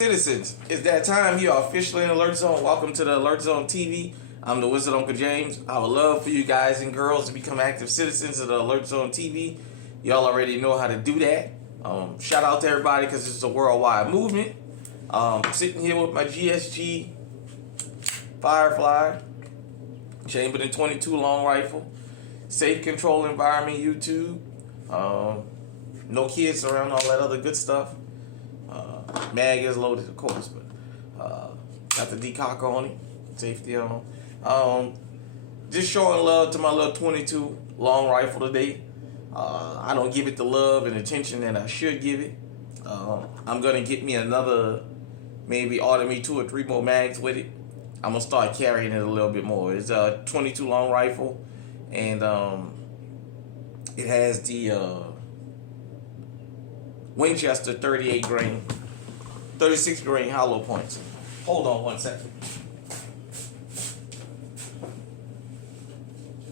Citizens, it's that time. You are officially in Alert Zone. Welcome to the Alert Zone TV. I'm the Wizard Uncle James. I would love for you guys and girls to become active citizens of the Alert Zone TV. Y'all already know how to do that. Shout out to everybody because it's a worldwide movement. Sitting here with my GSG Firefly, Chamberlain 22 long rifle, safe control environment YouTube. No kids around, all that other good stuff. Mag is loaded, of course, but got the decock on it, safety on. Just showing love to my little 22 long rifle today. I don't give it the love and attention that I should give it. I'm gonna get me another, maybe order me 2 or 3 more mags with it. I'm gonna start carrying it a little bit more. It's a 22 long rifle, and it has the Winchester 38 grain. 36 grain hollow points. Hold on one second.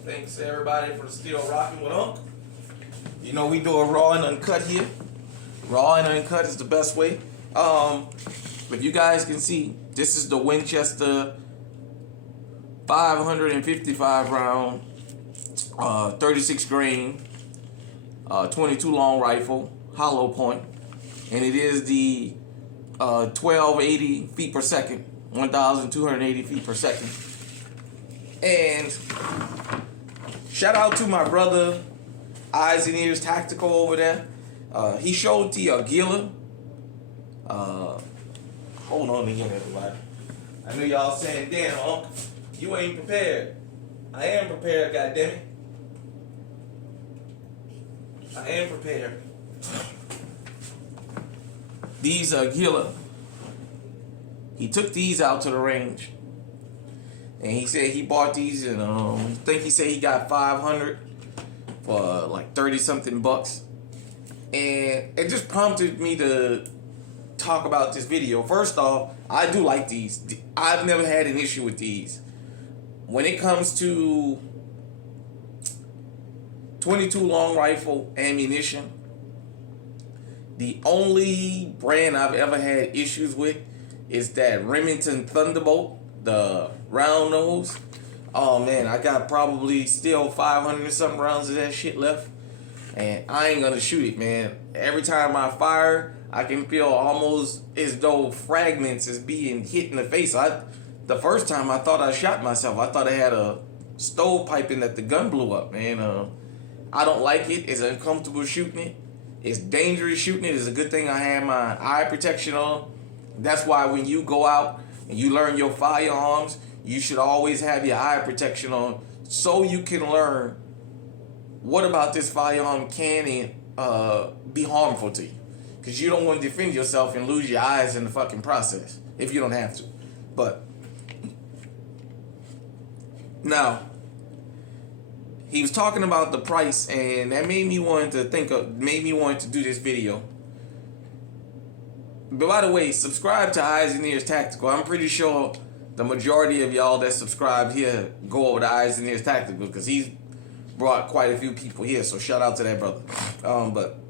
Thanks everybody for still rocking with Unc. You know we do a raw and uncut here. Raw and uncut is the best way. But you guys can see, this is the Winchester 555 round, 36 grain, 22 long rifle, hollow point, and it is the 1280 feet per second, 1,280 feet per second. And shout out to my brother Eyes and Ears Tactical over there. He showed the Aguila. Hold on again, everybody. I know y'all saying, damn, Unc, you ain't prepared. I am prepared, goddammit. I am prepared. These Aguila, he took these out to the range, and he said he bought these, and I think he said he got 500 for like 30 something bucks, and it just prompted me to talk about this video. First off, I do like these. I've never had an issue with these. When it comes to 22 long rifle ammunition, the only brand I've ever had issues with is that Remington Thunderbolt, the round nose. Oh man, I got probably still 500 and something rounds of that shit left, and I ain't gonna shoot it, man. Every time I fire, I can feel almost as though fragments is being hit in the face. The first time I thought I shot myself. I thought I had a stovepipe and that the gun blew up, man. I don't like it. It's uncomfortable shooting it. It's dangerous shooting it. It's a good thing I had my eye protection on. That's why when you go out and you learn your firearms, you should always have your eye protection on so you can learn what about this firearm can be harmful to you. Because you don't want to defend yourself and lose your eyes in the fucking process if you don't have to. But now, he was talking about the price, and that made me want to do this video. But by the way, subscribe to Eyes and Ears Tactical. I'm pretty sure the majority of y'all that subscribe here go over to Eyes and Ears Tactical because he's brought quite a few people here. So shout out to that brother. But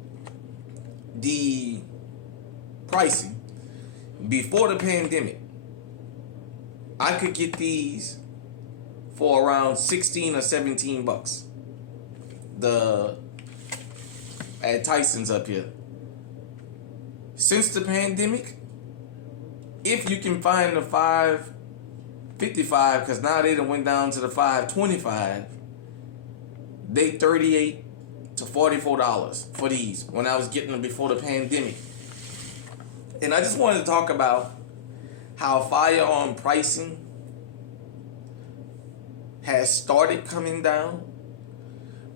the pricing before the pandemic, I could get these for around 16 or 17 bucks. At Tyson's up here. Since the pandemic, if you can find the 555, because now they done went down to the 525, they $38 to $44 for these when I was getting them before the pandemic. And I just wanted to talk about how firearm pricing has started coming down,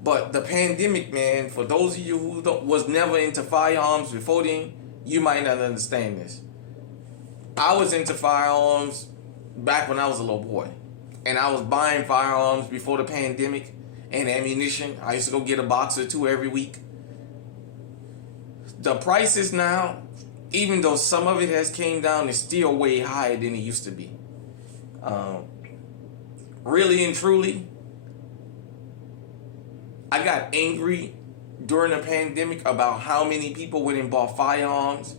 but the pandemic, man, for those of you who was never into firearms before then, you might not understand this. I was into firearms back when I was a little boy, and I was buying firearms before the pandemic and ammunition. I used to go get a box or 2 every week. The prices now, even though some of it has came down, is still way higher than it used to be. Really and truly, I got angry during the pandemic about how many people went and bought firearms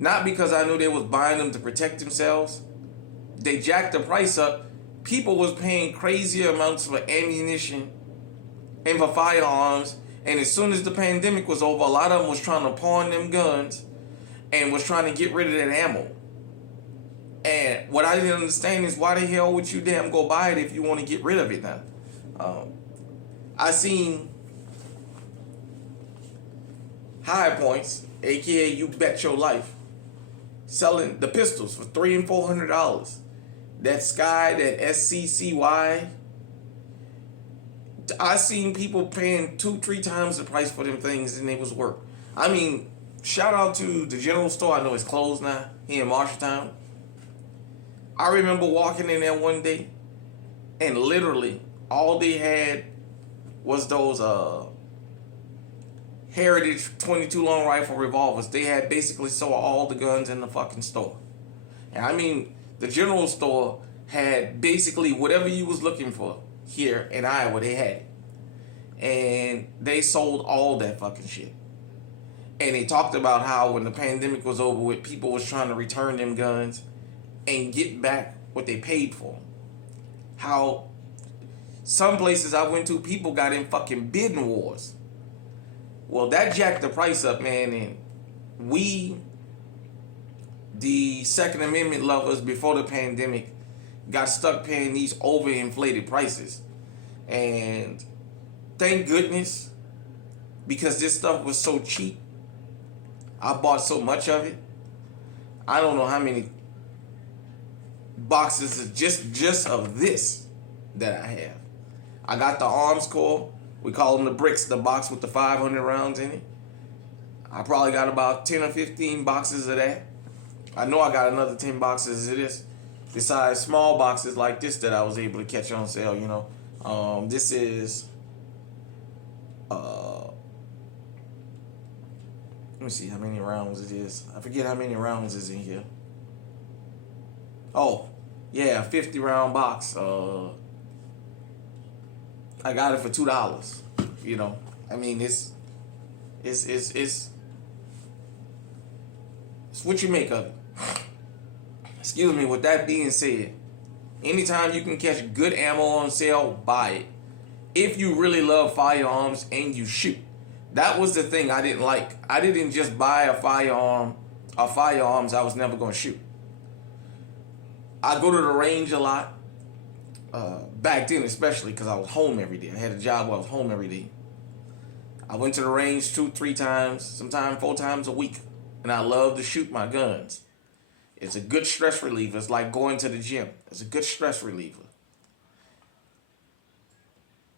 not because I knew they was buying them to protect themselves. They jacked the price up. People was paying crazy amounts for ammunition and for firearms. And as soon as the pandemic was over, a lot of them was trying to pawn them guns and was trying to get rid of that ammo. And what I didn't understand is why the hell would you damn go buy it if you want to get rid of it now? I seen High Points, aka You Bet Your Life, selling the pistols for $300 and $400. That Sky, that SCCY. I seen people paying 2-3 times the price for them things than they was worth. I mean, shout out to the general store. I know it's closed now here in Marshalltown. I remember walking in there one day, and literally all they had was those Heritage 22 long rifle revolvers. They had basically sold all the guns in the fucking store. And I mean, the general store had basically whatever you was looking for here in Iowa, they had it. And they sold all that fucking shit. And they talked about how when the pandemic was over with, people was trying to return them guns and get back what they paid for. How some places I went to, people got in fucking bidding wars. Well, that jacked the price up, man, and we, the Second Amendment lovers before the pandemic, got stuck paying these overinflated prices. And thank goodness, because this stuff was so cheap, I bought so much of it. I don't know how many boxes of just of this that I have. I got the Armscore. We call them the bricks, the box with the 500 rounds in it. I probably got about 10 or 15 boxes of that. I know I got another 10 boxes of this, besides small boxes like this that I was able to catch on sale, you know. This is, let me see how many rounds it is. I forget how many rounds is in here. Oh, yeah, 50 round box. I got it for $2. You know, I mean, it's what you make of it. Excuse me. With that being said, anytime you can catch good ammo on sale, buy it. If you really love firearms and you shoot, that was the thing I didn't like. I didn't just buy a firearm or firearms I was never gonna shoot. I go to the range a lot. Back then, especially because I was home every day. I had a job where I was home every day. I went to the range 2-3 times, sometimes 4 times a week. And I love to shoot my guns. It's a good stress reliever. It's like going to the gym. It's a good stress reliever.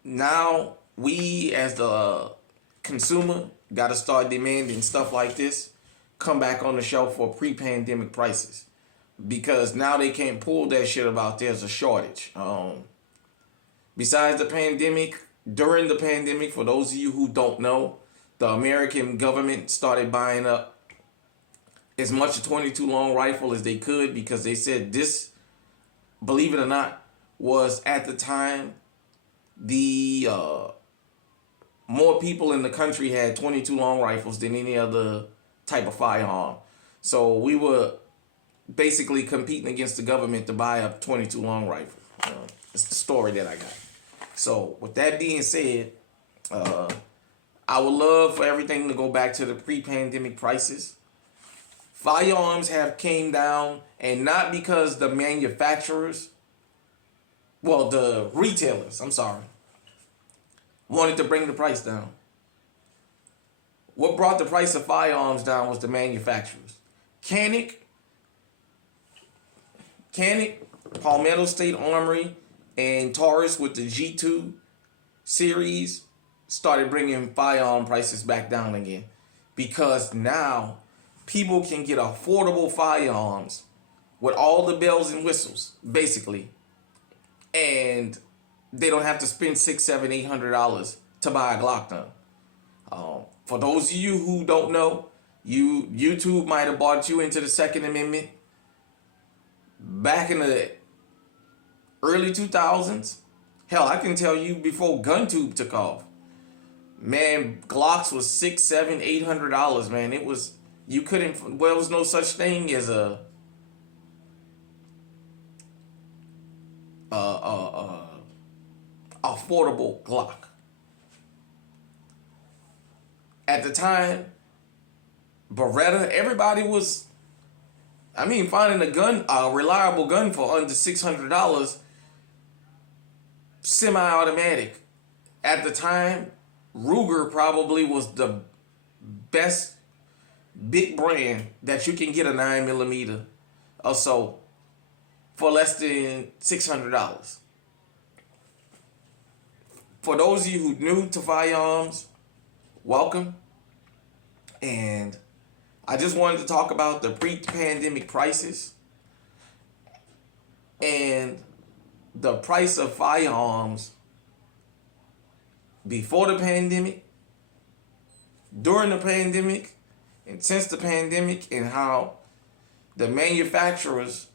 Now, we as the consumer got to start demanding stuff like this come back on the shelf for pre-pandemic prices. Because now they can't pull that shit about there's a shortage. Besides the pandemic, during the pandemic, for those of you who don't know, the American government started buying up as much a 22 long rifle as they could because they said this, believe it or not, was at the time the more people in the country had 22 long rifles than any other type of firearm. So we were basically competing against the government to buy up 22 long rifle. It's the story that I got. So with that being said, I would love for everything to go back to the pre-pandemic prices. Firearms have came down, and not because the manufacturers, well, the retailers, I'm sorry, wanted to bring the price down. What brought the price of firearms down was the manufacturers. Canik, Palmetto State Armory, and Taurus with the G2 series started bringing firearm prices back down again. Because now people can get affordable firearms with all the bells and whistles, basically. And they don't have to spend $600, $700, $800 to buy a Glock gun. For those of you who don't know, YouTube might have bought you into the Second Amendment back in the early 2000s. Hell, I can tell you before GunTube took off. Man, Glocks was $600, $700, $800, man. It was You couldn't. Well, there was no such thing as a affordable Glock at the time. Beretta, everybody was. I mean, finding a reliable gun for under $600, semi-automatic. At the time, Ruger probably was the best big brand that you can get a 9mm or so for less than $600. For those of you who new to firearms, welcome. And I just wanted to talk about the pre-pandemic prices and the price of firearms before the pandemic, during the pandemic, and since the pandemic, and how the manufacturers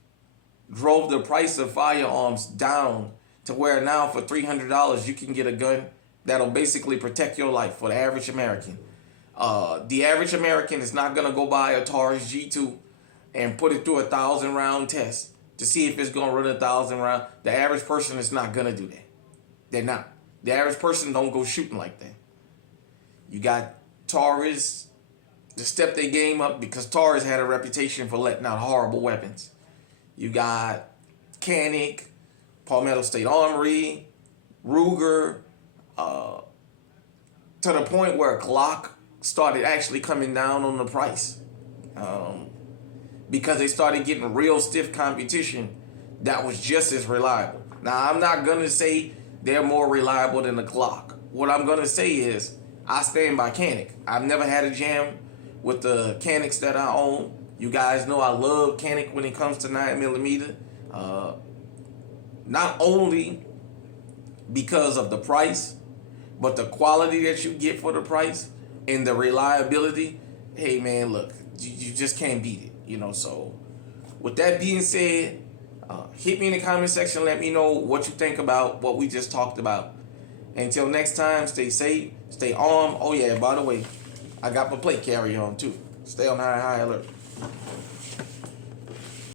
drove the price of firearms down to where now for $300 you can get a gun that'll basically protect your life for the average American. The average American is not gonna go buy a Taurus G2 and put it through a 1,000-round test to see if it's gonna run 1,000 round. The average person is not gonna do that. They're not. The average person don't go shooting like that. You got Taurus to step their game up because Taurus had a reputation for letting out horrible weapons. You got Canik, Palmetto State Armory, Ruger, to the point where Glock started actually coming down on the price because they started getting real stiff competition that was just as reliable. Now, I'm not going to say they're more reliable than the Glock. What I'm going to say is I stand by Canik. I've never had a jam with the Caniks that I own. You guys know I love Canik when it comes to 9mm. Not only because of the price, but the quality that you get for the price and the reliability. Hey man, look, you just can't beat it, you know. So with that being said, hit me in the comment section. Let me know what you think about what we just talked about. Until next time, stay safe, stay armed. Oh yeah, by the way, I got my plate carrier on too. Stay on high alert.